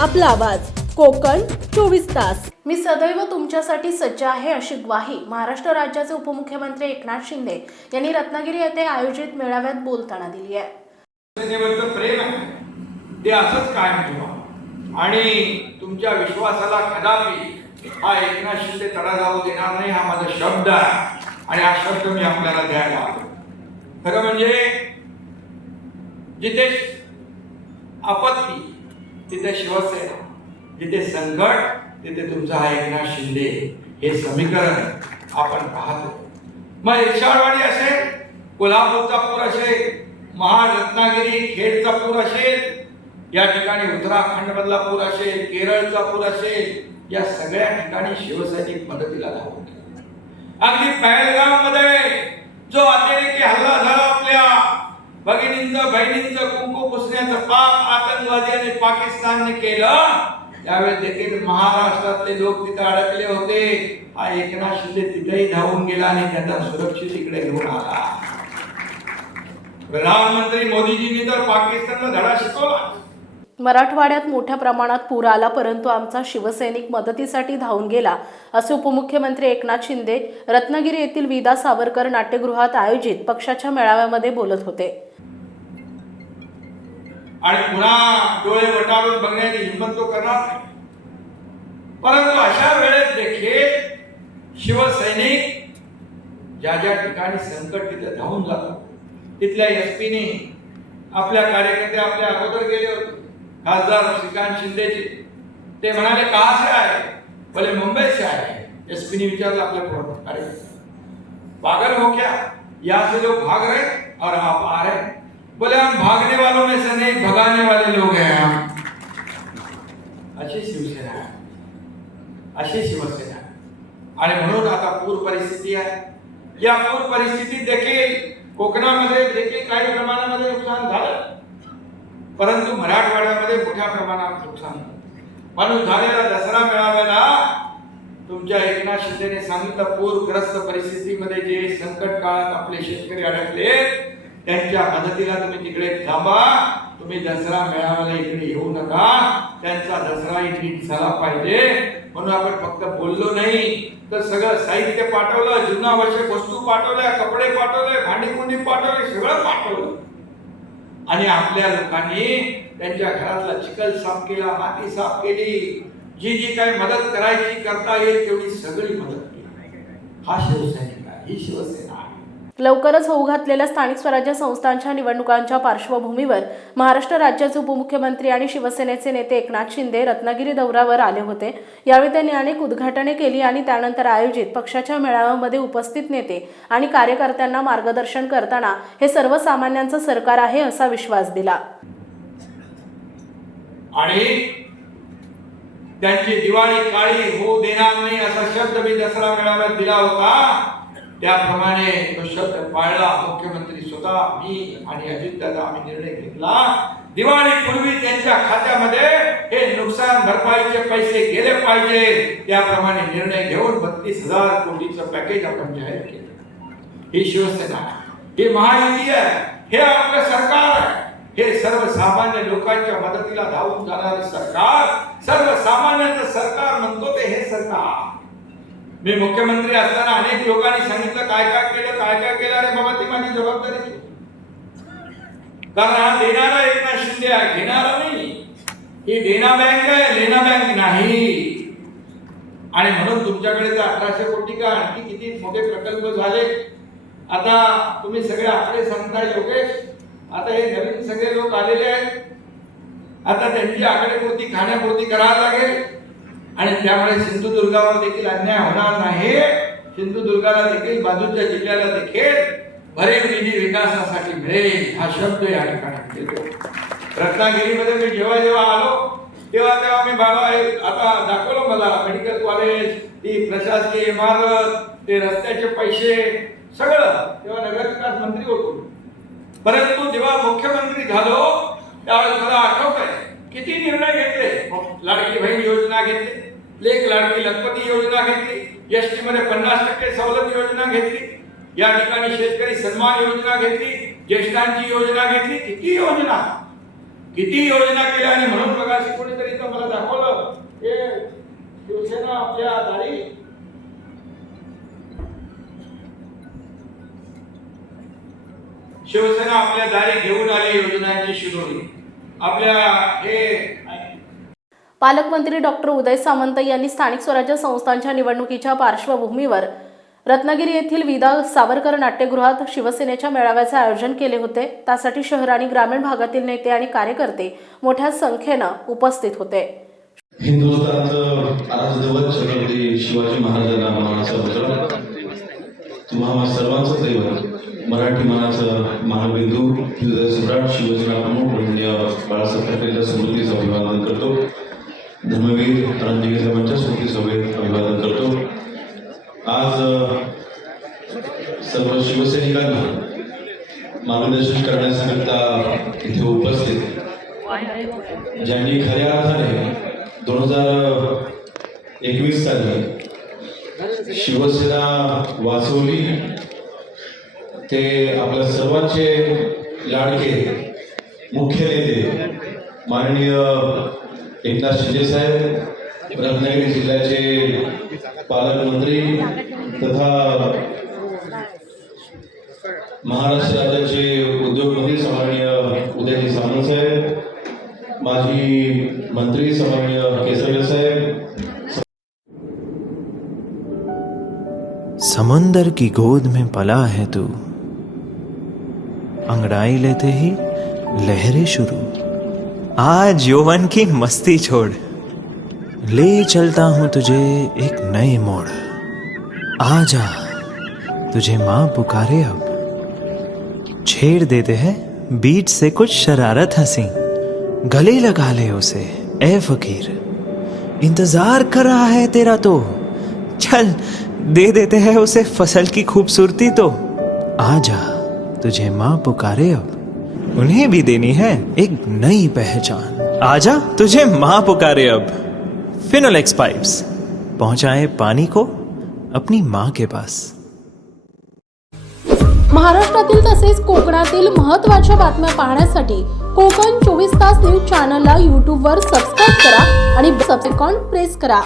आपला आवाज कोकण 24 तास। मी सदैव तुमच्यासाठी सज्ज आहे अशी ग्वाही महाराष्ट्र राज्याचे उपमुख्यमंत्री एकनाथ शिंदे यांनी रत्नागिरी येथे आयोजित मेळाव्यात बोलताना दिली आहे। प्रेम आहे ते असंच कायम ठेवा आणि तुमच्या विश्वासाला कदापि हा एकनाथ शिंदे तडा जाऊ देणार नाही, हा माझा शब्द आहे आणि हा शब्द मी आपल्याला द्यायला आलो। खरं म्हणजे जिथे आपत्ती तिथे शिवसेना, जिथे संकट तिथे तुमचा हा एकनाथ शिंदे, हे समीकरण आपण पाहतो। मग इर्षाडवाडी असेल, कोल्हापूरचा पूर असेल, महाड रत्नागिरी खेडचा पूर असेल, या ठिकाणी उत्तराखंड मधला पूर असेल, केरळचा पूर असेल, या सगळ्या ठिकाणी शिवसैनिक मदतीला धावून गेले। अगदी पहलगाम मध्ये जो अतिरेकी हल्ला झाला, आपल्या भगिनींचं बहिणींचं कुंकू पुसण्याचं पाप आतंकवादी पाकिस्तानने केलं, त्यावेळेस देखील महाराष्ट्रातले लोक तिथे अडकले होते। हा एकनाथ शिंदे तिथेही धावून गेला आणि त्यांना सुरक्षित इकडे घेऊन आला। प्रधानमंत्री मोदीजींनी तर पाकिस्तानला धडा शिकवला। मराठवाड्यात मोठ्या प्रमाणात पूर आला, परंतु आमचा शिवसैनिक मदतीसाठी धावून गेला असे उपमुख्यमंत्री एकनाथ शिंदे रत्नागिरी येथील विदा सावरकर नाट्यगृहात आयोजित पक्षाच्या मेळाव्यामध्ये बोलत होते। आणि पुन्हा डोळे वटारून बघण्याची हिंमत तो करणार नाही, परंतु अशा वेळेस देखील शिवसैनिक ज्या ज्या ठिकाणी संकट तिथे धावून जातात, तिथल्या एसपीने आपल्या कार्यकर्ते आपल्या अगोदर गेले होते, खासदार श्रीकांत शिंदेजी। ते म्हणाले कहाँ से आए? बोले मुंबई से आए। एसपीने विचारलं आपल्या कार्यकर्ते, पागल हो क्या, यहाँ से लोग भाग रहे और आप आ रहे? बोले हम भागने वालों में से नहीं, भगाने वाले लोग हैं हम। अशी शिवसेना आहे, अशी शिवसेना आहे। आणि म्हणून आता पूर परिस्थिती आहे। या पूर परिस्थितीत देखील कोकणामध्ये देखील काही प्रमाणामध्ये नुकसान झालं, परंतु मराठवाड्यामध्ये मोठ्या प्रमाणात नुकसान झालं। म्हणून झालेल्या दसरा मेळाव्याला तुमच्या एकनाथ शिंदेने सांगितलं, पूरग्रस्त परिस्थितीमध्ये जे संकट काळात आपले शेतकरी अडकले त्यांच्या मदतीला तुम्ही तिकडे थांबा, तुम्ही दसरा मेळाव्याला इकडे येऊ नका, त्यांचा दसरा नीट झाला पाहिजे। म्हणून आपण फक्त बोललो नाही तर सगळं साहित्य पाठवलं, जीवनावश्यक वस्तू पाठवल्या, कपडे पाठवले, भांडी पाठवले, सगळं पाठवलं। आणि आपल्या लोकांनी त्यांच्या घरातला चिखल साफ केला, माती साफ केली, जी जी काही मदत करायची करता येईल तेवढी सगळी मदत केली। हा शिवसैनिक आहे, ही शिवसेना आहे। लवकरच होऊ घातलेल्या स्थानिक स्वराज्य संस्थांच्या निवडणुकांच्या पार्श्वभूमीवर महाराष्ट्र राज्याचे उपमुख्यमंत्री आणि शिवसेनेचे नेते एकनाथ शिंदे रत्नागिरी दौऱ्यावर आले होते। यावेळी त्यांनी अनेक उद्घाटने केली आणि त्यानंतर आयोजित पक्षाच्या मेळाव्यामध्ये उपस्थित नेते आणि कार्यकर्त्यांना मार्गदर्शन करताना हे सर्वसामान्यांचं सरकार आहे असा विश्वास दिला। आणि त्यांची दिवाळी काळी होऊ देणार नाही असा शब्द मी दसरा मेळाव्यात दिला होता, त्याप्रमाणे तो शब्द पाळला। मुख्यमंत्री स्वतः, मी आणि अजितदादा आम्ही निर्णय घेतला, दिवाळीपूर्वी त्यांच्या खात्यामध्ये हे नुकसान भरपाईचे पैसे गेले पाहिजे, त्याप्रमाणे निर्णय घेऊन 32,000 कोटीचं पॅकेज आपण जाहीर केलं। ही शिवसेना आहे, ही महायुती आहे, हे आपलं सरकार आहे, हे सर्वसामान्य लोकांच्या मदतीला धावून जाणारे सरकार, सर्वसामान्यांचं सरकार म्हणतो ते हे सरकार। मी मुख्यमंत्री असताना अनेक लोकांनी सांगितलं काय काय केलं, अरे बाबा ती माझी जबाबदारी होती, कारण हा देणारा एकनाथ शिंदे आहे, घेणारा नाही। ही देना बँक आहे, लेना बँक नाही। आणि म्हणून तुमच्याकडे तर 1800 कोटी का आणखी किती मोठे प्रकल्प झाले। आता तुम्ही सगळे आकडे सांगताय योगेश, आता हे नवीन सगळे लोक आलेले आहेत, आता त्यांची आकडेपुरती खाण्यापुरती करायला लागेल आणि त्यामुळे सिंधुदुर्गावर देखील अन्याय होणार नाही। सिंधुदुर्गाला देखील, बाजूच्या जिल्ह्याला देखील भरीव निधी विकासासाठी मिळेल, हा शब्द या ठिकाणी केला। रत्नागिरीमध्ये मी जेव्हा आलो तेव्हा मी बाबा आता दाखवलं मला मेडिकल कॉलेज, ती प्रशासकीय इमारत, ते रस्त्याचे पैसे सगळं, तेव्हा नगरविकास मंत्री होतो। परंतु जेव्हा मुख्यमंत्री झालो त्यावेळेस मला आठवतंय किती निर्णय घेतले। लाडकी बहीण योजना घेतली, लेक लाडकी लखपती योजना घेतली, एसटी मध्ये 50% सवलत योजना घेतली, या ठिकाणी शेतकरी सन्मान योजना घेतली, ज्येष्ठांची योजना घेतली, किती योजना। किती योजना केल्या आणि म्हणून बघा कोणीतरी तर मला दाखवलं हे शिवसेना आपल्या दारी शिवसेना आपल्या दारी घेऊन आली योजनांची शिरोळी आपल्या हे पालकमंत्री डॉक्टर उदय सामंत यांनी स्थानिक स्वराज्य संस्थांच्या निवडणुकीच्या पार्श्वभूमीवर रत्नागिरी येथील विदा सावरकर नाट्यगृहात शिवसेनेच्या मेळाव्याचे आयोजन केले होते। त्यासाठी शहर आणि ग्रामीण भागातील नेते आणि कार्यकर्ते मोठ्या संख्येनं उपस्थित होते। हिंदुस्थानचं आराध्यदैवत छत्रपती शिवाजी महाराजांना मानाचा होता। तुम्हा सर्वांचं दैवत मराठी मानाचं महाबिंदू हृदय सम्राट शिवसेना प्रमुख माननीय बाळासाहेब ठाकरेंच्या स्मृतीचं अभिवादन करतो। धर्मवीर रणजित साहेबांच्या स्मृतीचं अभिवादन करतो। आज सर्व शिवसैनिकांना मार्गदर्शन करण्याकरिता इथे उपस्थित ज्यांनी खऱ्या अर्थाने 2021 साली शिवसेना वाचवली ते आपल्या सर्वांचे लाडके मुख्य नेते माननीय एकनाथ शिंदे साहेब, रत्नागिरी जिल्ह्याचे पालकमंत्री तथा महाराष्ट्र राज्याचे उद्योगमंत्री सन्माननीय उदयजी सामंत साहेब, माजी मंत्री सन्माननीय केसरकर साहेब। समंदर की गोद में पला है तू, अंगड़ाई लेते ही लहरें शुरू। आज यौवन की मस्ती छोड़, ले चलता हूं तुझे एक नए मोड़। आजा तुझे माँ पुकारे अब, छेड़ देते हैं बीच से कुछ शरारत हंसी। गले लगा ले उसे ए फकीर, इंतजार कर रहा है तेरा तो। चल दे देते हैं उसे फसल की खूबसूरती तो। आजा तुझे माँ पुकारे अब, उन्हें भी देनी है एक नई पहचान। आजा तुझे माँ पुकारे अब। फिनोलेक्स पाइप्स पहुंचाए पानी को अपनी माँ के पास। महाराष्ट्रातील तसेच कोकणातील महत्त्वाच्या बातम्या पाहण्यासाठी कोकण 24 तास न्यूज चॅनलला यूट्यूबवर सबस्क्राईब करा आणि बेल आयकॉन प्रेस करा।